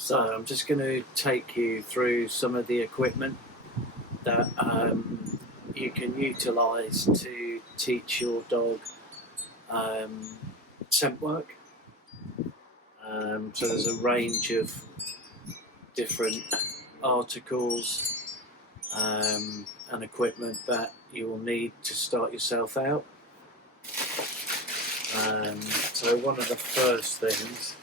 So I'm just going to take you through some of the equipment that you can utilise to teach your dog scent work. So there's a range of different articles and equipment that you will need to start yourself out. So one of the first things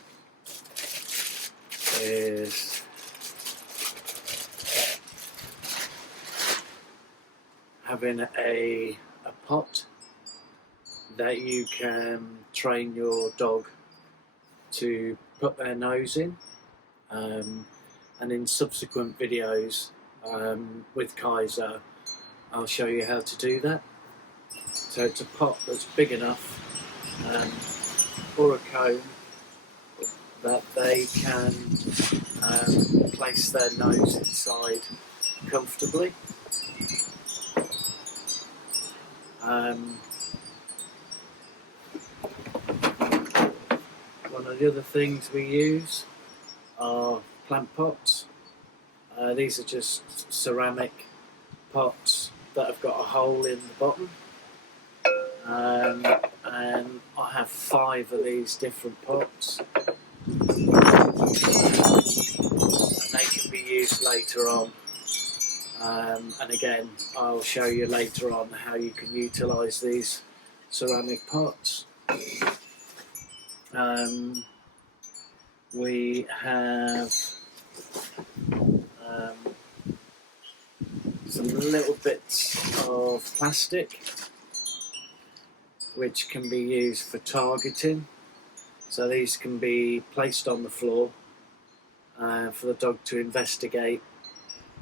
is having a pot that you can train your dog to put their nose in, and in subsequent videos with Kaiser I'll show you how to do that. So it's a pot that's big enough or a cone that they can place their nose inside comfortably. One of the other things we use are plant pots. These are just ceramic pots that have got a hole in the bottom, and I have 5 of these different pots, and they can be used later on. And again, I'll show you later on how you can utilise these ceramic pots. We have some little bits of plastic which can be used for targeting. So these can be placed on the floor for the dog to investigate,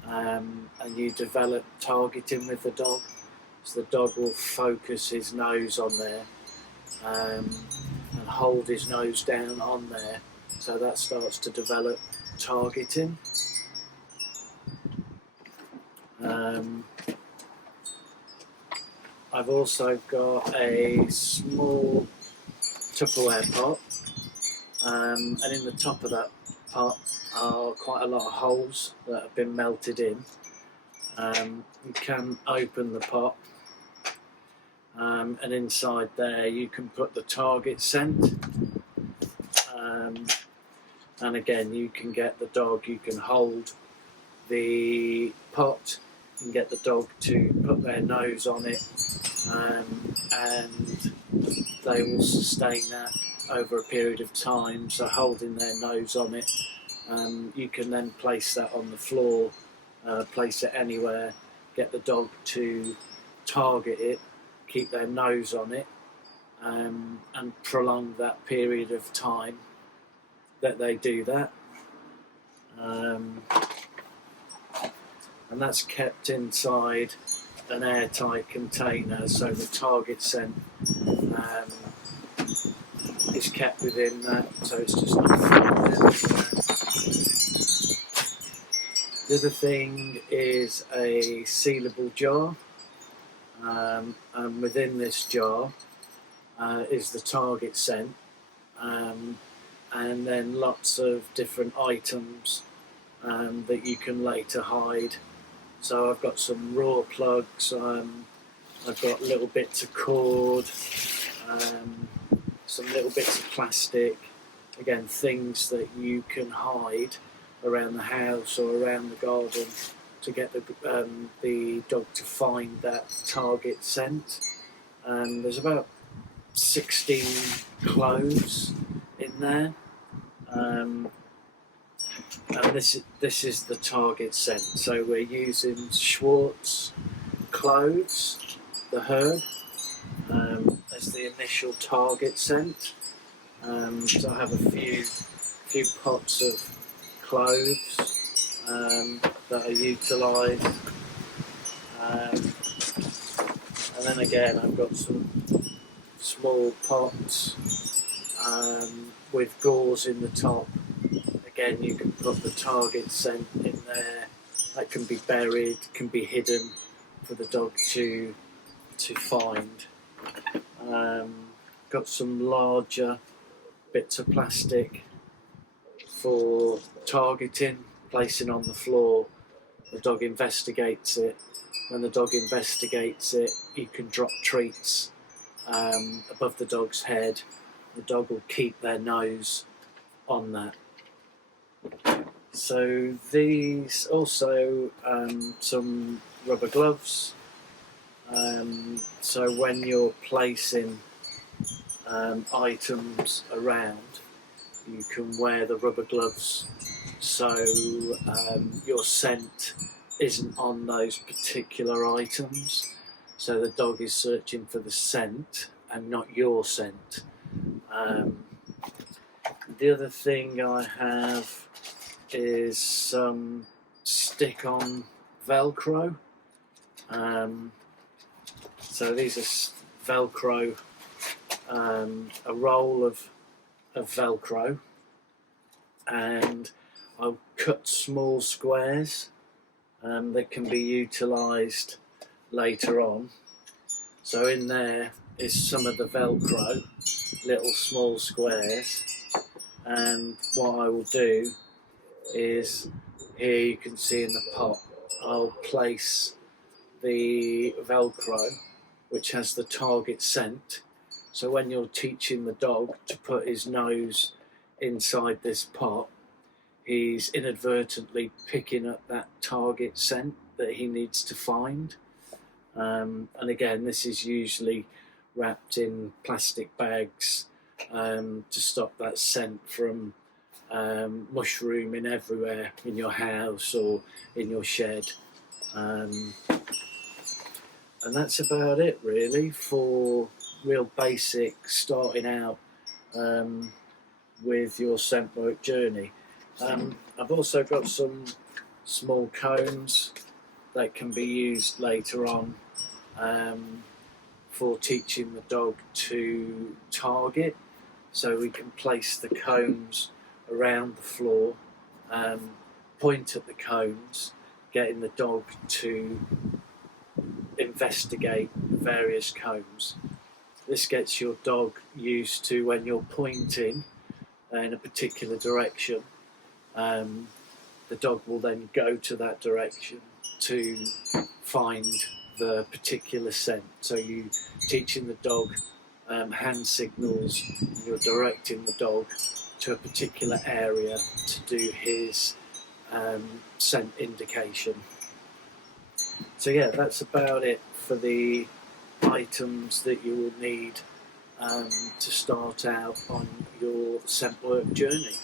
and you develop targeting with the dog. So the dog will focus his nose on there and hold his nose down on there, so that starts to develop targeting. I've also got a small Tupperware pot, and in the top of that pot are quite a lot of holes that have been melted in. You can open the pot, and inside there you can put the target scent, and again you can get the dog, you can hold the pot and get the dog to put their nose on it, and they will sustain that over a period of time. So holding their nose on it, you can then place that on the floor, place it anywhere, get the dog to target it, keep their nose on it, and prolong that period of time that they do that. And that's kept inside an airtight container, so the target scent is kept within that, so it's just not flowing everywhere. The other thing is a sealable jar, and within this jar is the target scent, and then lots of different items that you can later hide. So I've got some raw plugs, I've got little bits of cord, some little bits of plastic, again things that you can hide around the house or around the garden to get the dog to find that target scent. There's about 16 cloves in there, and this is the target scent. So we're using Schwartz cloves, the herb, as the initial target scent. So I have a few pots of cloves that are utilised, and then again I've got some small pots with gauze in the top. Again, you can put the target scent in there. That can be buried, can be hidden for the dog to find. Got some larger bits of plastic for targeting, placing on the floor. The dog investigates it. When the dog investigates it, you can drop treats above the dog's head. The dog will keep their nose on that. So these also some rubber gloves. So when you're placing items around, you can wear the rubber gloves so your scent isn't on those particular items, so the dog is searching for the scent and not your scent. The other thing I have is some stick-on Velcro. So these are Velcro, a roll of Velcro, and I'll cut small squares that can be utilised later on. So in there is some of the Velcro, little small squares, and what I will do is, here you can see in the pot, I'll place the Velcro which has the target scent. So when you're teaching the dog to put his nose inside this pot, he's inadvertently picking up that target scent that he needs to find. And again, this is usually wrapped in plastic bags to stop that scent from mushrooming everywhere in your house or in your shed. And that's about it really for real basic starting out with your scent work journey. I've also got some small cones that can be used later on for teaching the dog to target. So we can place the cones around the floor, point at the cones, getting the dog to investigate the various cones. This gets your dog used to, when you're pointing in a particular direction, the dog will then go to that direction to find the particular scent. So you teaching the dog hand signals, and you're directing the dog to a particular area to do his scent indication. So yeah, that's about it for the items that you will need to start out on your scent work journey.